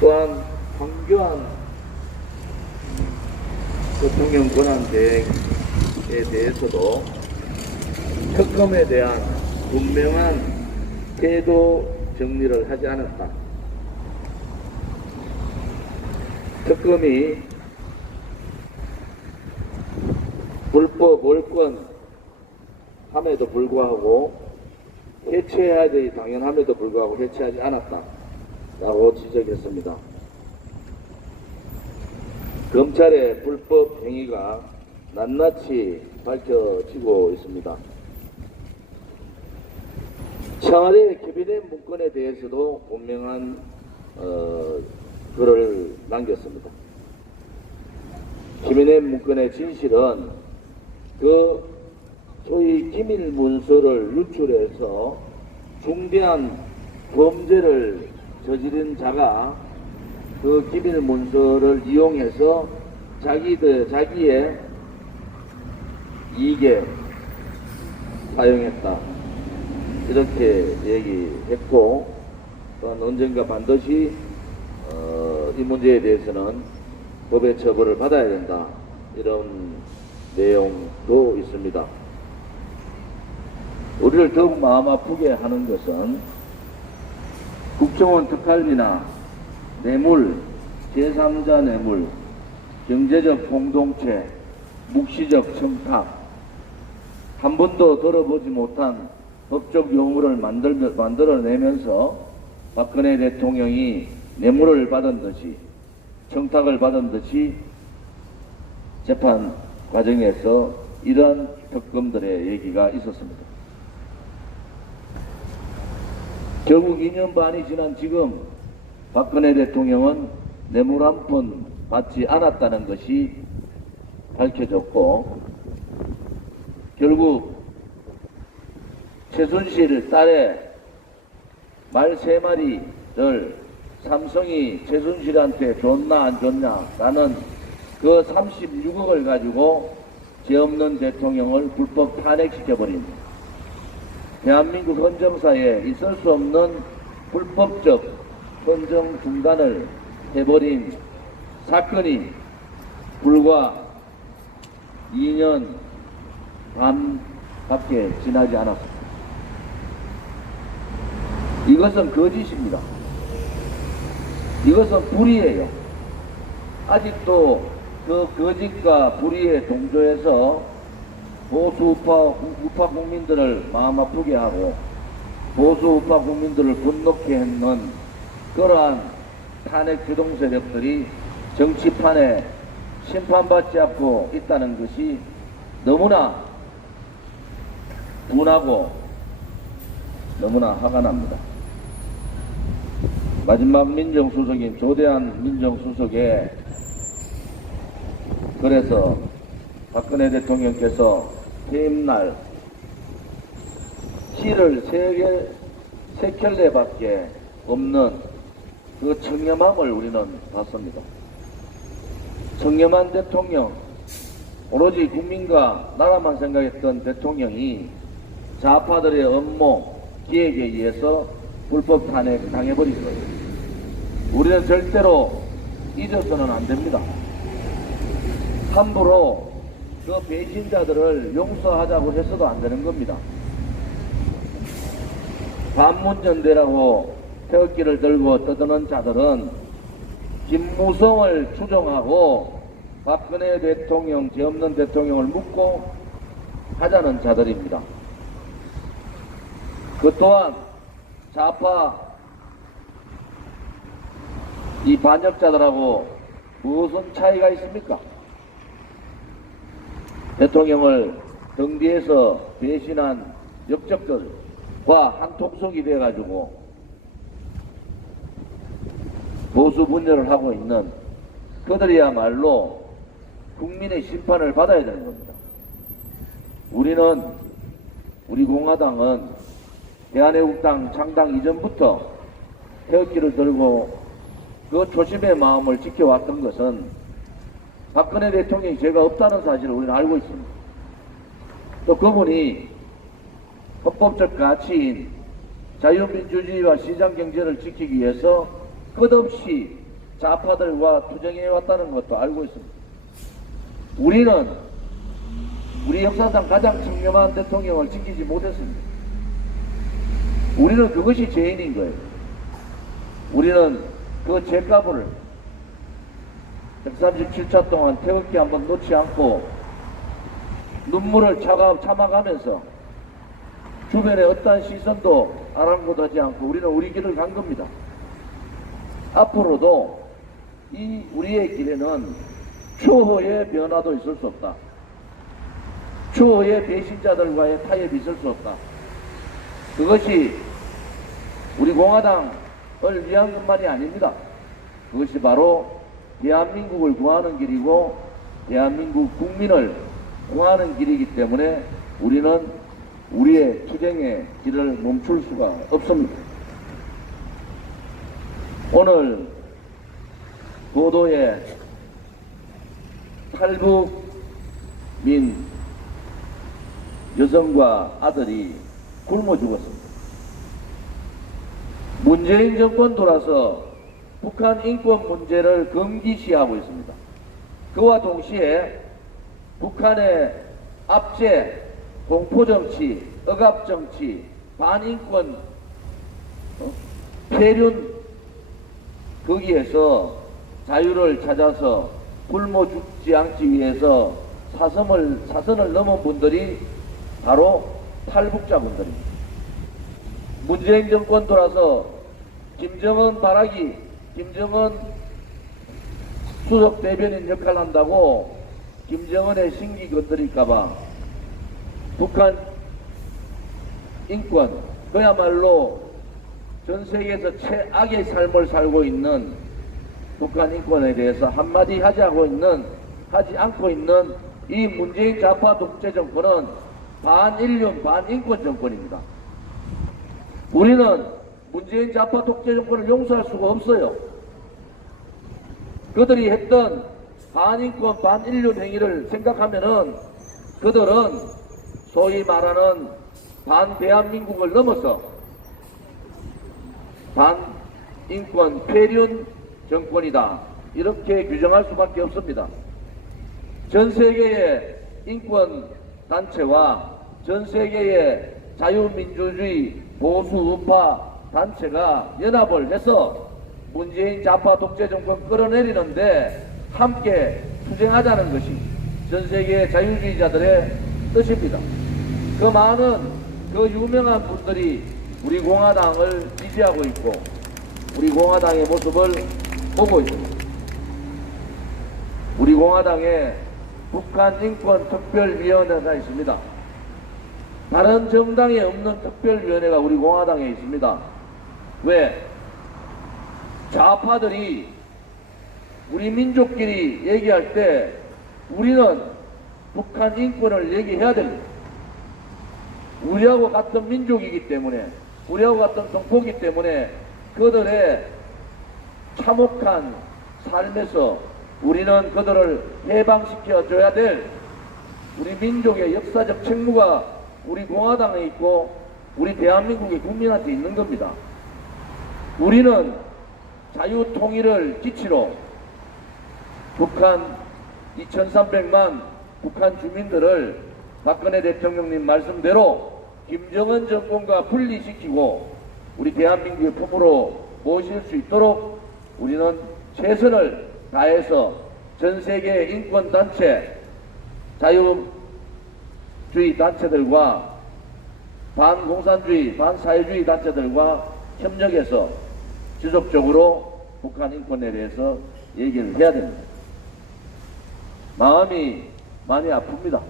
또한 황교안 대통령 권한대행에 대해서도 특검에 대한 분명한 태도 정리를 하지 않았다. 특검이 불법 월권 함에도 불구하고 해체해야 되기 당연함에도 불구하고 해체하지 않았다 라고 지적했습니다. 검찰의 불법 행위가 낱낱이 밝혀지고 있습니다. 청와대 캐비넷 문건에 대해서도 분명한 글을 남겼습니다. 캐비넷 문건의 진실은 그 소위 기밀 문서를 유출해서 중대한 범죄를 저지른 자가 그 기밀 문서를 이용해서 자기의 이익에 사용했다. 이렇게 얘기했고, 또한 언젠가 반드시 이 문제에 대해서는 법의 처벌을 받아야 된다. 이런 내용도 있습니다. 우리를 더욱 마음 아프게 하는 것은 국정원 특활비나 뇌물, 제3자 뇌물, 경제적 공동체, 묵시적 청탁, 한 번도 들어보지 못한 법적 용어를 만들어내면서 박근혜 대통령이 뇌물을 받은 듯이, 청탁을 받은 듯이 재판 과정에서 이러한 특검들의 얘기가 있었습니다. 결국 2년 반이 지난 지금 박근혜 대통령은 뇌물 한 푼 받지 않았다는 것이 밝혀졌고, 결국 최순실 딸의 말 3마리를 삼성이 최순실한테 줬나 안 줬냐 라는 그 36억을 가지고 죄 없는 대통령을 불법 탄핵시켜버린, 대한민국 헌정사에 있을 수 없는 불법적 헌정 중단을 해버린 사건이 불과 2년 반밖에 지나지 않았습니다. 이것은 거짓입니다. 이것은 불의예요. 아직도 그 거짓과 불의에 동조해서 보수 우파 국민들을 마음 아프게 하고 보수 우파 국민들을 분노케 했는 그러한 탄핵 주동 세력들이 정치판에 심판받지 않고 있다는 것이 너무나 분하고 너무나 화가 납니다. 마지막 민정수석인 조대한 민정수석에 그래서 박근혜 대통령께서 퇴임날 시를 3켤레밖에 없는 그 청렴함을 우리는 봤습니다. 청렴한 대통령, 오로지 국민과 나라만 생각했던 대통령이 좌파들의 음모, 기획에 의해서 불법 탄핵 당해버린 거예요. 우리는 절대로 잊어서는 안 됩니다. 함부로 그 배신자들을 용서하자고 해서도 안 되는 겁니다. 반문전대라고 태극기를 들고 떠드는 자들은 김무성을 추종하고 박근혜 대통령, 죄 없는 대통령을 묻고 하자는 자들입니다. 그 또한 좌파 이 반역자들하고 무슨 차이가 있습니까? 대통령을 등 뒤에서 배신한 역적들과 한통속이 돼가지고 보수 분열을 하고 있는 그들이야말로 국민의 심판을 받아야 되는 겁니다. 우리 공화당은 대한애국당 창당 이전부터 태극기를 들고 그 초심의 마음을 지켜왔던 것은 박근혜 대통령이 죄가 없다는 사실을 우리는 알고 있습니다. 또 그분이 헌법적 가치인 자유민주주의와 시장경제를 지키기 위해서 끝없이 좌파들과 투쟁해 왔다는 것도 알고 있습니다. 우리는 우리 역사상 가장 청렴한 대통령을 지키지 못했습니다. 우리는 그것이 죄인인 거예요. 우리는 그 죄값을 137차 동안 태극기 한번 놓지 않고 눈물을 참아가면서 주변의 어떠한 시선도 아랑곳하지 않고 우리는 우리 길을 간 겁니다. 앞으로도 이 우리의 길에는 추호의 변화도 있을 수 없다. 추호의 배신자들과의 타협이 있을 수 없다. 그것이 우리 공화당을 위한 것만이 아닙니다. 그것이 바로 대한민국을 구하는 길이고 대한민국 국민을 구하는 길이기 때문에 우리는 우리의 투쟁의 길을 멈출 수가 없습니다. 오늘 고도의 탈북민 여성과 아들이 굶어 죽었습니다. 문재인 정권 돌아서 북한 인권 문제를 금기시하고 있습니다. 그와 동시에 북한의 압제, 공포정치, 억압정치, 반인권, 폐륜 거기에서 자유를 찾아서 굶어 죽지 않기 위해서 사선을 넘은 분들이 바로 탈북자분들입니다. 문재인 정권 돌아서 김정은 발악이, 김정은 수석 대변인 역할을 한다고 김정은의 신기 건드릴까봐 북한 인권, 그야말로 전 세계에서 최악의 삶을 살고 있는 북한 인권에 대해서 한마디 하지 않고 있는 이 문재인 좌파 독재 정권은 반인륜, 반인권 정권입니다. 우리는 문재인 좌파 독재 정권을 용서할 수가 없어요. 그들이 했던 반인권, 반인륜 행위를 생각하면은 그들은 소위 말하는 반대한민국을 넘어서 반인권, 폐륜 정권이다. 이렇게 규정할 수밖에 없습니다. 전 세계의 인권 단체와 전 세계의 자유민주주의 보수 우파 단체가 연합을 해서 문재인 좌파 독재 정권 끌어내리는데 함께 투쟁하자는 것이 전 세계의 자유주의자들의 뜻입니다. 그 많은 그 유명한 분들이 우리 공화당을 지지하고 있고 우리 공화당의 모습을 보고 있습니다. 우리 공화당에 북한인권특별위원회가 있습니다. 다른 정당에 없는 특별위원회가 우리 공화당에 있습니다. 왜? 좌파들이 우리 민족끼리 얘기할 때 우리는 북한 인권을 얘기해야 됩니다. 우리하고 같은 민족이기 때문에, 우리하고 같은 동포이기 때문에 그들의 참혹한 삶에서 우리는 그들을 해방시켜 줘야 될 우리 민족의 역사적 책무가 우리 공화당에 있고 우리 대한민국의 국민한테 있는 겁니다. 우리는 자유통일을 기치로 북한 2300만 북한 주민들을 박근혜 대통령님 말씀대로 김정은 정권과 분리시키고 우리 대한민국의 품으로 모실 수 있도록 우리는 최선을 다해서 전 세계의 인권단체, 자유주의 단체들과 반공산주의, 반사회주의 단체들과 협력해서 지속적으로 북한 인권에 대해서 얘기를 해야 됩니다. 마음이 많이 아픕니다.